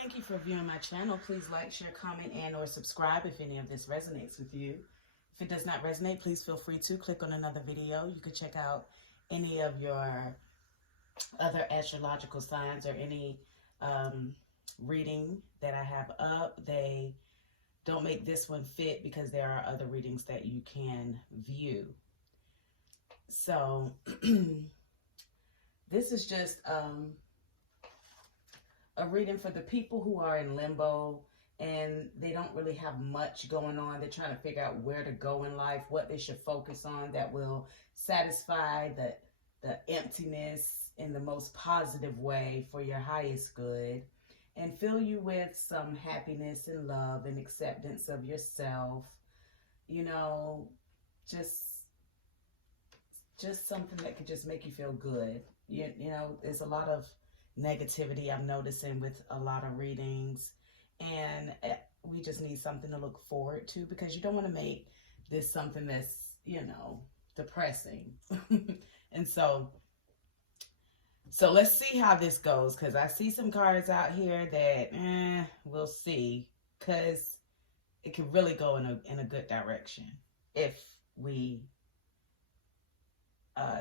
Thank you for viewing my channel. Please like, share, comment, and or subscribe if any of this resonates with you. If it does not resonate, please feel free to click on another video. You can check out any of your other astrological signs or any reading that I have up. They don't make this one fit because there are other readings that you can view. So this is just a reading for the people who are in limbo and they don't really have much going on. They're trying to figure out where to go in life, what they should focus on that will satisfy the emptiness in the most positive way for your highest good and fill you with some happiness and love and acceptance of yourself. You know, just something that could just make you feel good. You know, there's a lot of negativity I'm noticing with a lot of readings, and we just need something to look forward to because you don't want to make this something that's, you know, depressing. And so let's see how this goes, because I see some cards out here that we'll see, because it could really go in a good direction if we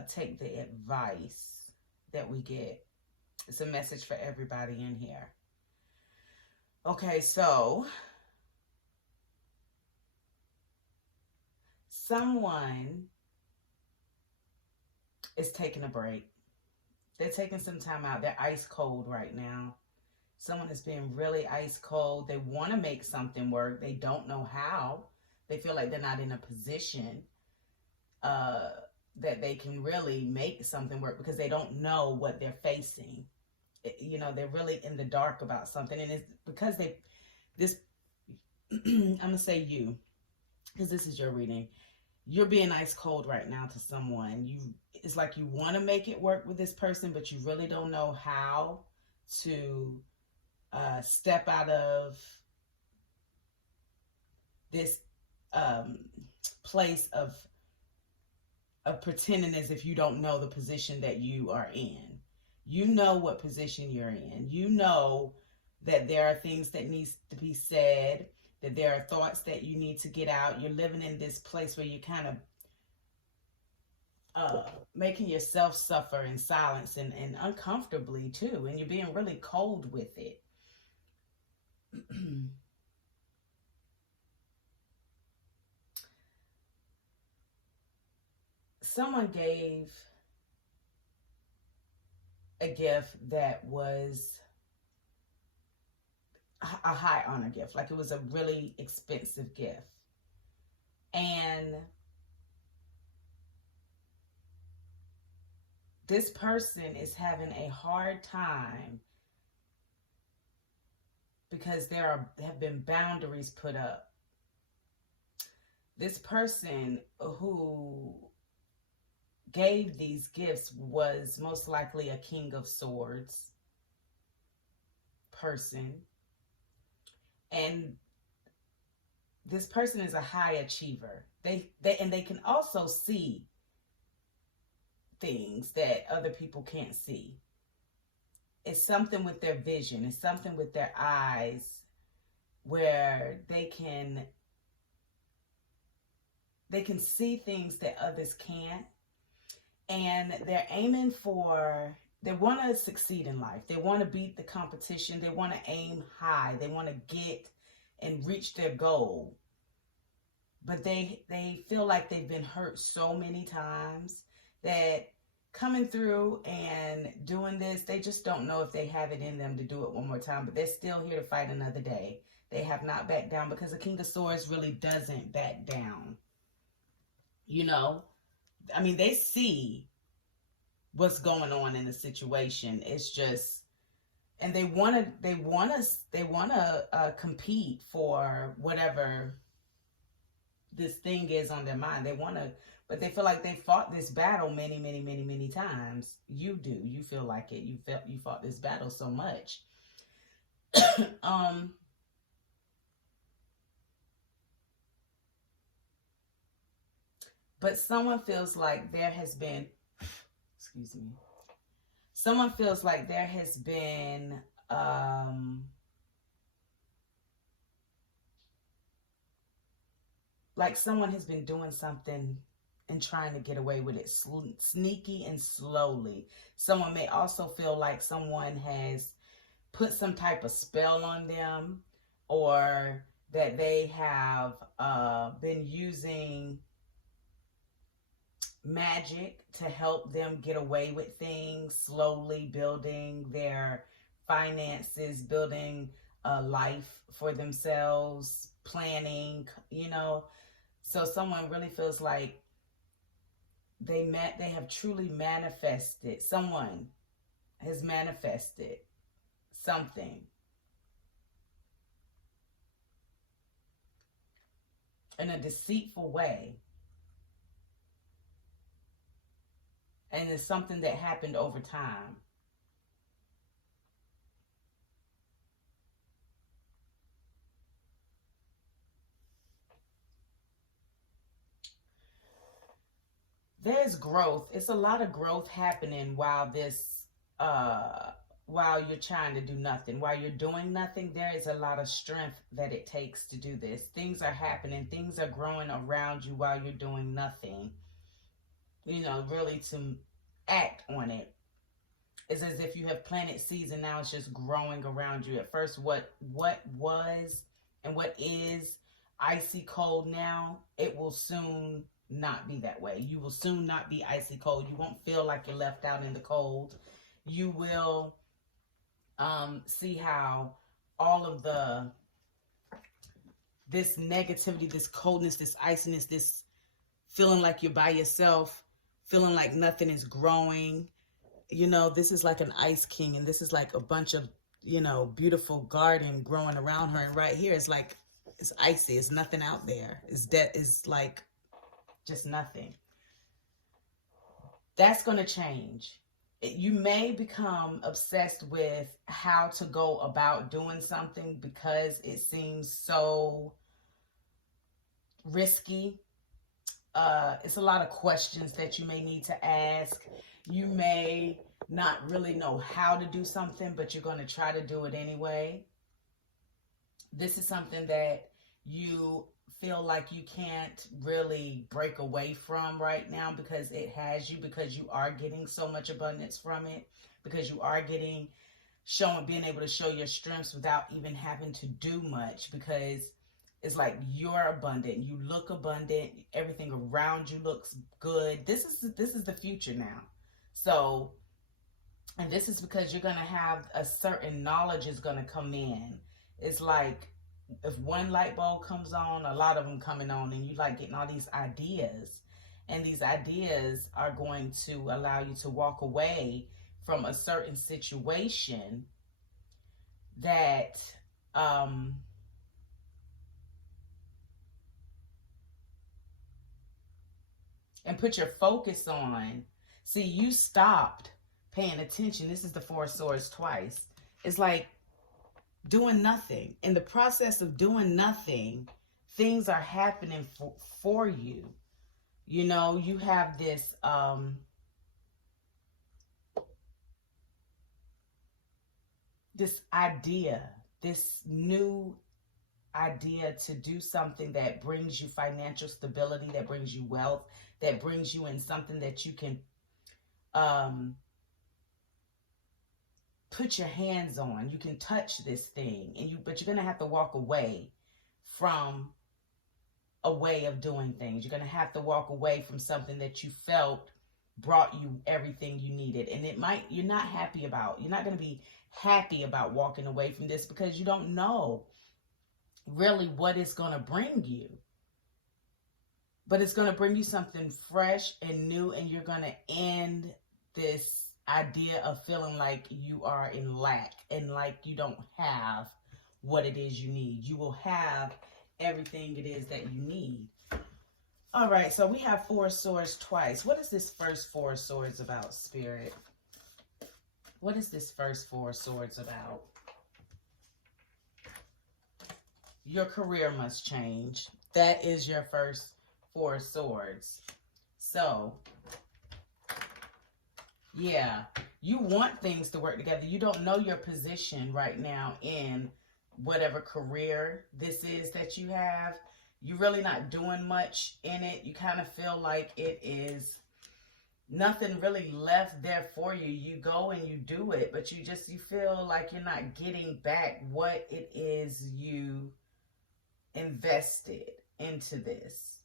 take the advice that we get. It's a message for everybody in here. Okay, so someone is taking a break. They're taking some time out. They're ice cold right now. Someone is being really ice cold. They want to make something work. They don't know how. They feel like they're not in a position that they can really make something work because they don't know what they're facing. You know, they're really in the dark about something. And it's because I'm going to say you, because this is your reading. You're being ice cold right now to someone. It's like you want to make it work with this person, but you really don't know how to step out of this place of pretending as if you don't know the position that you are in. You know what position you're in. You know that there are things that needs to be said, that there are thoughts that you need to get out. You're living in this place where you're kind of making yourself suffer in silence and uncomfortably too. And you're being really cold with it. Someone gave a gift that was a high honor gift, like it was a really expensive gift, and this person is having a hard time because have been boundaries put up. This person who gave these gifts was most likely a King of Swords person. And this person is a high achiever. They can also see things that other people can't see. It's something with their vision. It's something with their eyes where they can see things that others can't. And they're aiming for, they want to succeed in life. They want to beat the competition. They want to aim high. They want to get and reach their goal. But they feel like they've been hurt so many times that coming through and doing this, they just don't know if they have it in them to do it one more time. But they're still here to fight another day. They have not backed down because the King of Swords really doesn't back down. You know? I mean, they see what's going on in the situation. It's just, and they want to compete for whatever this thing is on their mind. They want to, but they feel like they fought this battle many, many, many, many times. You do. You feel like it. You fought this battle so much. But someone feels like there has been, excuse me, someone feels like there has been like someone has been doing something and trying to get away with it sneaky and slowly. Someone may also feel like someone has put some type of spell on them, or that they have been using magic to help them get away with things, slowly building their finances, building a life for themselves, planning, you know. So someone really feels like they have truly manifested. Someone has manifested something in a deceitful way. And it's something that happened over time. There's growth. It's a lot of growth happening while while you're trying to do nothing. While you're doing nothing, there is a lot of strength that it takes to do this. Things are happening. Things are growing around you while you're doing nothing. You know, really to act on it. It's as if you have planted seeds and now it's just growing around you. At first, what was and what is icy cold now, it will soon not be that way. You will soon not be icy cold. You won't feel like you're left out in the cold. You will see how all of this negativity, this coldness, this iciness, this feeling like you're by yourself, feeling like nothing is growing. You know, this is like an ice king, and this is like a bunch of, you know, beautiful garden growing around her. And right here, it's like, it's icy. It's nothing out there. It's like just nothing. That's going to change. You may become obsessed with how to go about doing something because it seems so risky. It's a lot of questions that you may need to ask. You may not really know how to do something, but you're going to try to do it anyway. This is something that you feel like you can't really break away from right now because it has you, because you are getting so much abundance from it, because you are being able to show your strengths without even having to do much, because it's like you're abundant. You look abundant. Everything around you looks good. This is the future now. So, and this is because you're going to have a certain knowledge is going to come in. It's like if one light bulb comes on, a lot of them coming on, and you like getting all these ideas. And these ideas are going to allow you to walk away from a certain situation that and put your focus on. See, you stopped paying attention. This is the Four of Swords twice. It's like doing nothing. In the process of doing nothing, things are happening for you. You know, you have this this idea, this new idea to do something that brings you financial stability, that brings you wealth, that brings you in something that you can put your hands on. You can touch this thing, but you're going to have to walk away from a way of doing things. You're going to have to walk away from something that you felt brought you everything you needed. And you're not going to be happy about walking away from this because you don't know really what it's going to bring you. But it's going to bring you something fresh and new, and you're going to end this idea of feeling like you are in lack and like you don't have what it is you need. You will have everything it is that you need. All right, so we have Four of Swords twice. What is this first Four of Swords about, Spirit? What is this first Four of Swords about? Your career must change. That is your first Four of Swords. So, yeah, you want things to work together. You don't know your position right now in whatever career this is that you have. you're really not doing much in it. You kind of feel like it is nothing really left there for you. You go and you do it, but you feel like you're not getting back what it is you invested into this.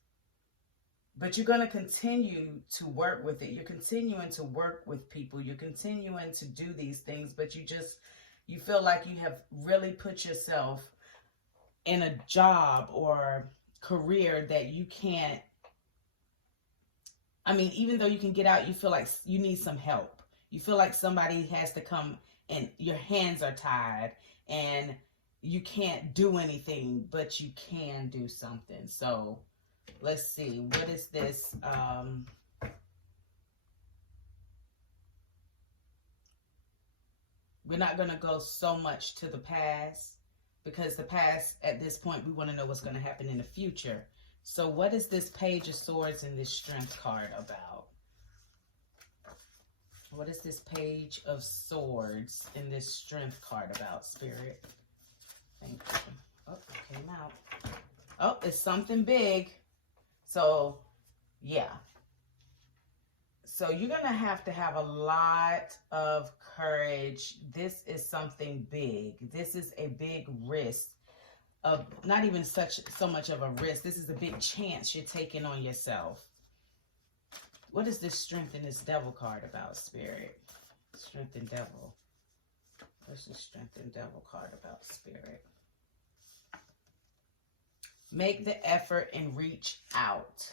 But you're going to continue to work with it. You're continuing to work with people. You're continuing to do these things, but you feel like you have really put yourself in a job or career that you can't, I mean, even though you can get out, you feel like you need some help. You feel like somebody has to come and your hands are tied and you can't do anything, but you can do something. So let's see, what is this? We're not going to go so much to the past, because the past, at this point, we want to know what's going to happen in the future. So what is this Page of Swords and this Strength card about? What is this Page of Swords and this Strength card about, Spirit? Thank you. Oh, it came out. Oh, it's something big. So, yeah. So you're going to have a lot of courage. This is something big. This is a big risk. Of not even so much of a risk. This is a big chance you're taking on yourself. What is this Strength and this Devil card about, Spirit? Strength and Devil. What's the Strength and Devil card about, Spirit? Make the effort and reach out.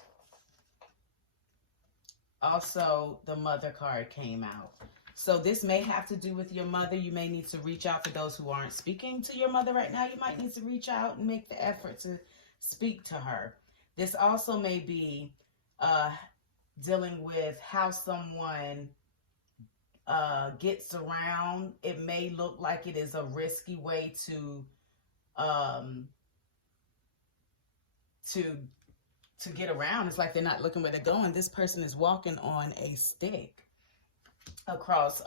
Also, the Mother card came out. So this may have to do with your mother. You may need to reach out for those who aren't speaking to your mother right now. You might need to reach out and make the effort to speak to her. This also may be dealing with how someone gets around. It may look like it is a risky way to get around. It's like they're not looking where they're going. This person is walking on a stick across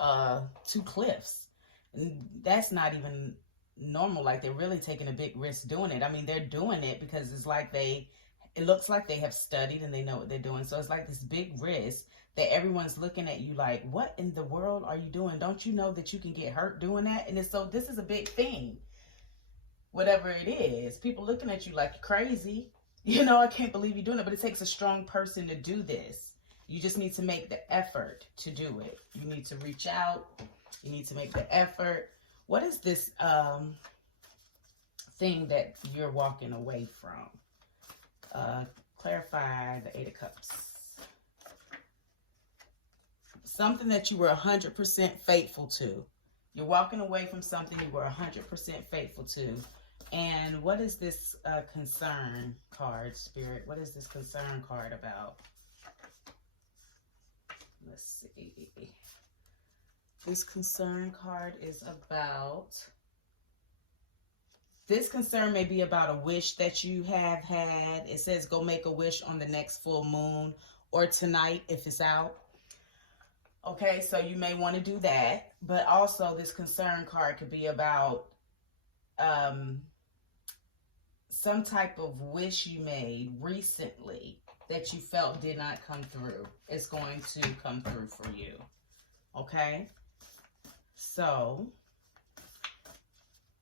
2 cliffs. And that's not even normal. Like, they're really taking a big risk doing it. I mean, they're doing it because it's like it looks like they have studied and they know what they're doing. So it's like this big risk that everyone's looking at you like, what in the world are you doing? Don't you know that you can get hurt doing that? And so this is a big thing. Whatever it is, people looking at you like you're crazy. You know, I can't believe you're doing it, but it takes a strong person to do this. You just need to make the effort to do it. You need to reach out. You need to make the effort. What is this thing that you're walking away from? Clarify the 8 of Cups. Something that you were 100% faithful to. You're walking away from something you were 100% faithful to. And what is this concern card, Spirit? What is this concern card about? Let's see. This concern card is about... This concern may be about a wish that you have had. It says go make a wish on the next full moon or tonight if it's out. Okay, so you may want to do that. But also this concern card could be about some type of wish you made recently that you felt did not come through. It's going to come through for you. Okay? So,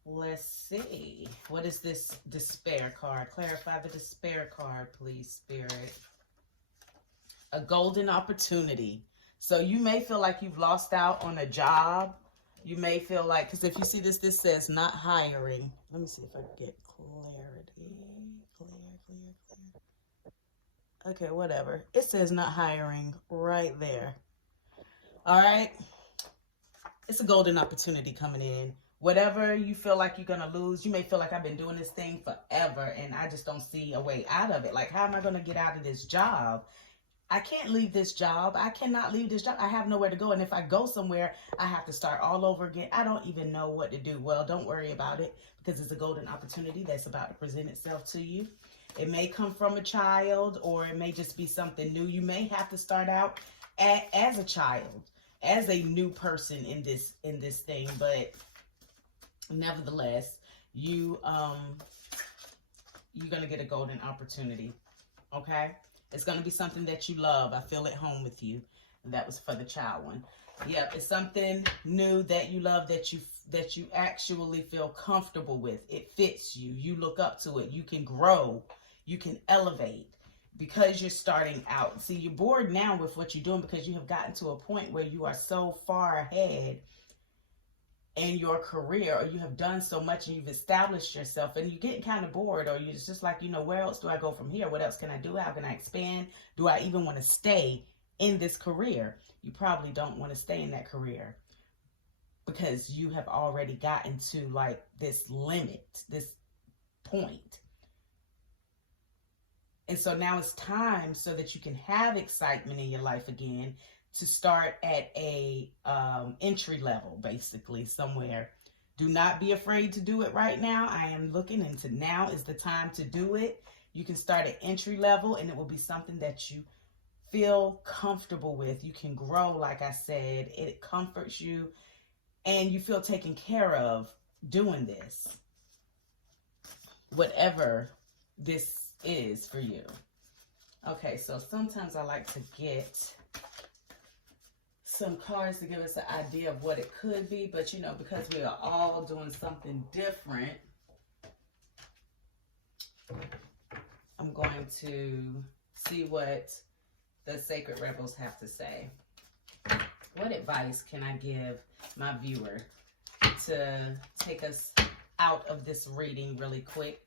let's see. What is this despair card? Clarify the despair card, please, Spirit. A golden opportunity. So you may feel like you've lost out on a job. You may feel like, because if you see this says not hiring. Let me see if I can get clarity. Clear. Okay, whatever. It says not hiring right there. All right. It's a golden opportunity coming in. Whatever you feel like you're going to lose, you may feel like I've been doing this thing forever and I just don't see a way out of it. Like, how am I going to get out of this job? I can't leave this job. I cannot leave this job. I have nowhere to go. And if I go somewhere, I have to start all over again. I don't even know what to do. Well, don't worry about it because it's a golden opportunity that's about to present itself to you. It may come from a child or it may just be something new. You may have to start out as a child, as a new person in this thing. But nevertheless, you you're going to get a golden opportunity. Okay? It's going to be something that you love. I feel at home with you. And that was for the child one. Yep, it's something new that you love, that you actually feel comfortable with. It fits you. You look up to it. You can grow. You can elevate because you're starting out. See, you're bored now with what you're doing because you have gotten to a point where you are so far ahead in your career, or you have done so much and you've established yourself, and you're getting kind of bored, or you're just like, where else do I go from here? What else can I do? How can I expand? Do I even want to stay in this career? You probably don't want to stay in that career because you have already gotten to like this limit, this point. And so now it's time so that you can have excitement in your life again, to start at a entry level, basically, somewhere. Do not be afraid to do it right now. I am looking into now is the time to do it. You can start at entry level, and it will be something that you feel comfortable with. You can grow, like I said. It comforts you, and you feel taken care of doing this, whatever this is for you. Okay, so sometimes I like to get some cards to give us an idea of what it could be, but because we are all doing something different, I'm going to see what the Sacred Rebels have to say. What advice can I give my viewer to take us out of this reading really quick?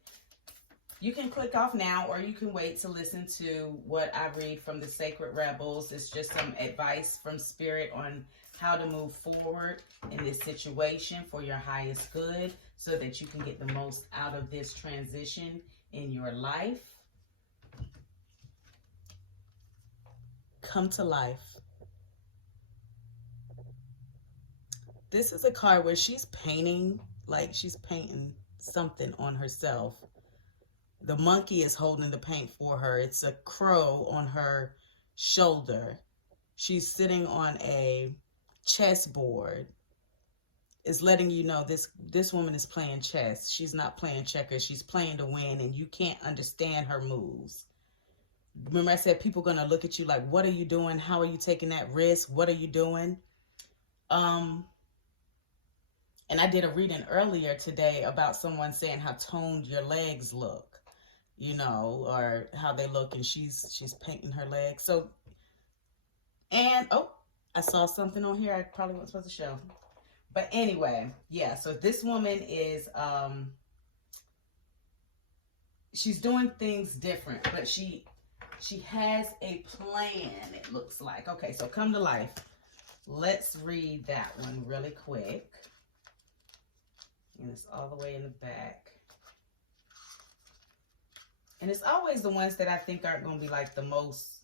You can click off now, or you can wait to listen to what I read from the Sacred Rebels. It's just some advice from Spirit on how to move forward in this situation for your highest good, so that you can get the most out of this transition in your life. Come to life. This is a card where she's painting, like she's painting something on herself. The monkey is holding the paint for her. It's a crow on her shoulder. She's sitting on a chessboard. It's letting you know this woman is playing chess. She's not playing checkers. She's playing to win, and you can't understand her moves. Remember I said people are going to look at you like, what are you doing? How are you taking that risk? What are you doing? And I did a reading earlier today about someone saying how toned your legs look. Or how they look, and she's painting her legs. So, and, oh, I saw something on here I probably wasn't supposed to show. But anyway, yeah, so this woman is, she's doing things different, but she has a plan, it looks like. Okay, so come to life. Let's read that one really quick. And it's all the way in the back. And it's always the ones that I think aren't going to be like the most,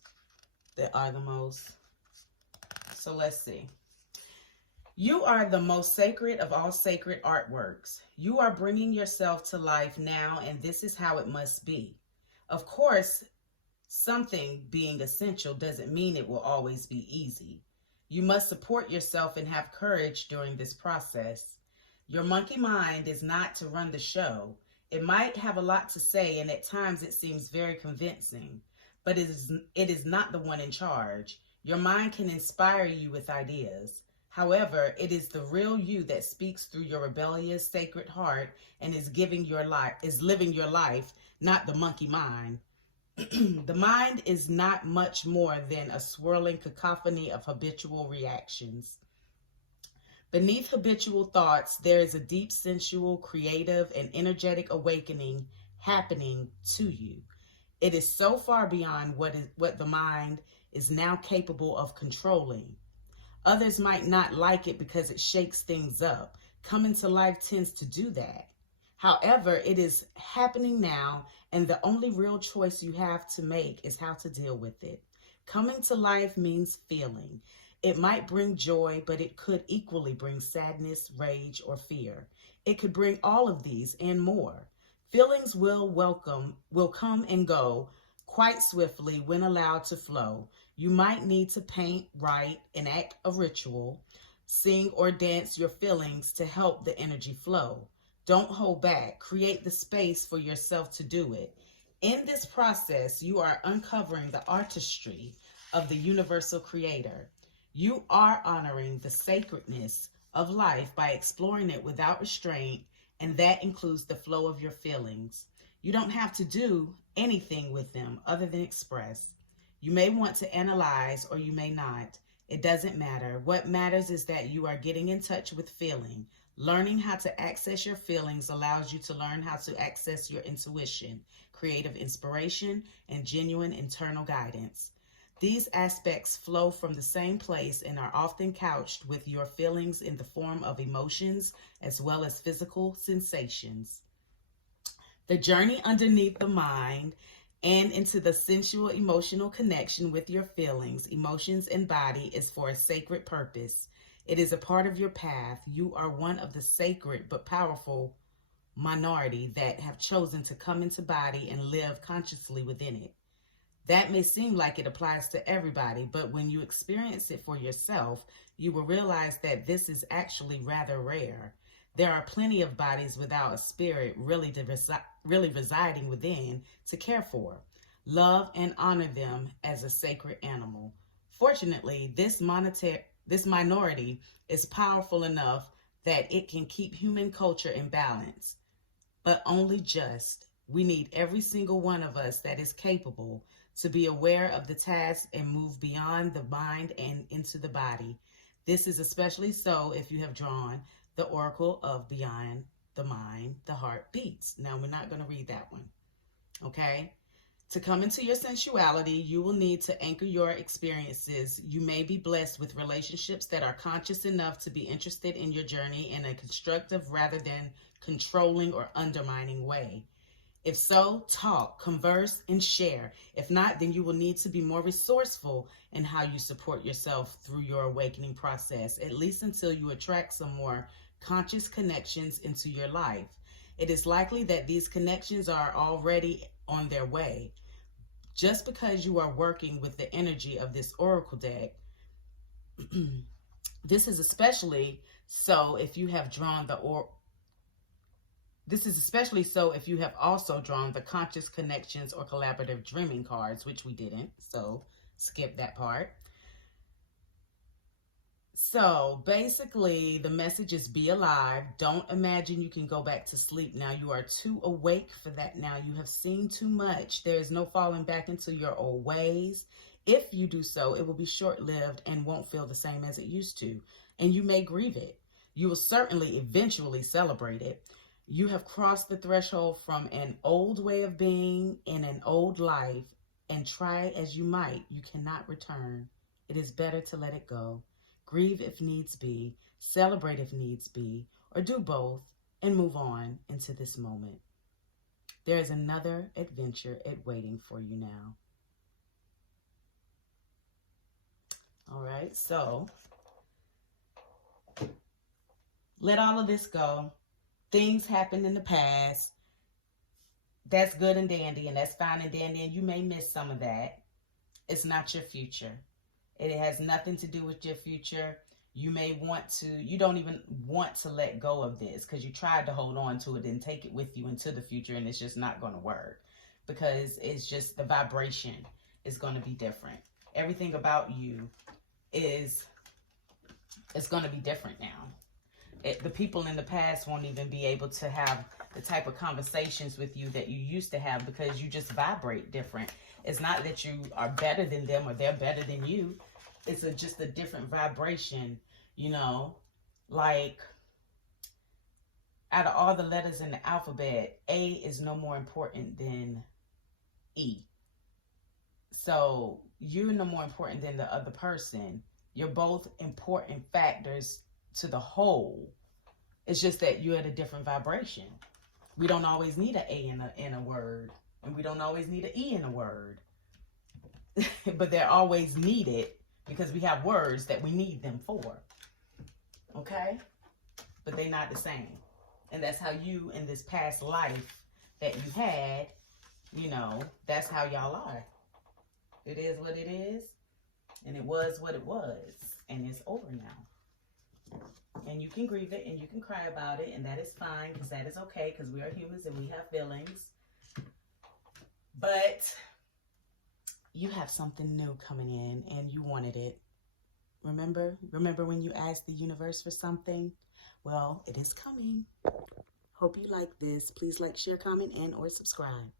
that are the most. So let's see. You are the most sacred of all sacred artworks. You are bringing yourself to life now, and this is how it must be. Of course, something being essential doesn't mean it will always be easy. You must support yourself and have courage during this process. Your monkey mind is not to run the show. It might have a lot to say, and at times it seems very convincing, but it is not the one in charge. Your mind can inspire you with ideas. However, it is the real you that speaks through your rebellious, sacred heart and is living your life, not the monkey mind. The mind is not much more than a swirling cacophony of habitual reactions. Beneath habitual thoughts, there is a deep, sensual, creative, and energetic awakening happening to you. It is so far beyond what the mind is now capable of controlling. Others might not like it because it shakes things up. Coming to life tends to do that. However, it is happening now, and the only real choice you have to make is how to deal with it. Coming to life means feeling. It might bring joy, but it could equally bring sadness, rage, or fear. It could bring all of these and more. Feelings will come and go quite swiftly when allowed to flow. You might need to paint, write, enact a ritual, sing or dance your feelings to help the energy flow. Don't hold back. Create the space for yourself to do it. In this process, you are uncovering the artistry of the universal creator. You are honoring the sacredness of life by exploring it without restraint, and that includes the flow of your feelings. You don't have to do anything with them other than express. You may want to analyze or you may not. It doesn't matter. What matters is that you are getting in touch with feeling. Learning how to access your feelings allows you to learn how to access your intuition, creative inspiration, and genuine internal guidance. These aspects flow from the same place and are often couched with your feelings in the form of emotions as well as physical sensations. The journey underneath the mind and into the sensual emotional connection with your feelings, emotions, and body is for a sacred purpose. It is a part of your path. You are one of the sacred but powerful minority that have chosen to come into body and live consciously within it. That may seem like it applies to everybody, but when you experience it for yourself, you will realize that this is actually rather rare. There are plenty of bodies without a spirit really residing within to care for, love, and honor them as a sacred animal. Fortunately, this minority is powerful enough that it can keep human culture in balance, but only just. We need every single one of us that is capable to be aware of the task and move beyond the mind and into the body. This is especially so if you have drawn the oracle of beyond the mind, the heart beats. Now, we're not going to read that one, okay? To come into your sensuality, you will need to anchor your experiences. You may be blessed with relationships that are conscious enough to be interested in your journey in a constructive rather than controlling or undermining way. If so, talk, converse, and share. If not, then you will need to be more resourceful in how you support yourself through your awakening process, at least until you attract some more conscious connections into your life. It is likely that these connections are already on their way. Just because you are working with the energy of this oracle deck, this is especially so if you have drawn This is especially so if you have also drawn the conscious connections or collaborative dreaming cards, which we didn't, so skip that part. So basically, the message is be alive. Don't imagine you can go back to sleep now. You are too awake for that now. You have seen too much. There is no falling back into your old ways. If you do so, it will be short-lived and won't feel the same as it used to. And you may grieve it. You will certainly eventually celebrate it. You have crossed the threshold from an old way of being in an old life, and try as you might, you cannot return. It is better to let it go. Grieve if needs be, celebrate if needs be, or do both and move on into this moment. There is another adventure waiting for you now. All right, so let all of this go. Things happened in the past. That's good and dandy, and that's fine and dandy, and you may miss some of that. It's not your future. It has nothing to do with your future. You don't even want to let go of this because you tried to hold on to it and take it with you into the future, and it's just not going to work because it's just the vibration is going to be different. Everything about you is going to be different now. The people in the past won't even be able to have the type of conversations with you that you used to have because you just vibrate different. It's not that you are better than them or they're better than you. It's just a different vibration, you know, like out of all the letters in the alphabet, A is no more important than E. So you're no more important than the other person. You're both important factors to the whole. It's just that you're at a different vibration. We don't always need an A in a word, and we don't always need an E in a word. But they're always needed because we have words that we need them for. Okay? But they're not the same. And that's how you, in this past life that you had, you know, that's how y'all are. It is what it is, and it was what it was, and it's over now. And you can grieve it and you can cry about it, and that is fine, because that is okay, because we are humans and we have feelings. But you have something new coming in and you wanted it. Remember when you asked the universe for something? Well, it is coming. Hope you like this. Please like, share, comment, and or subscribe.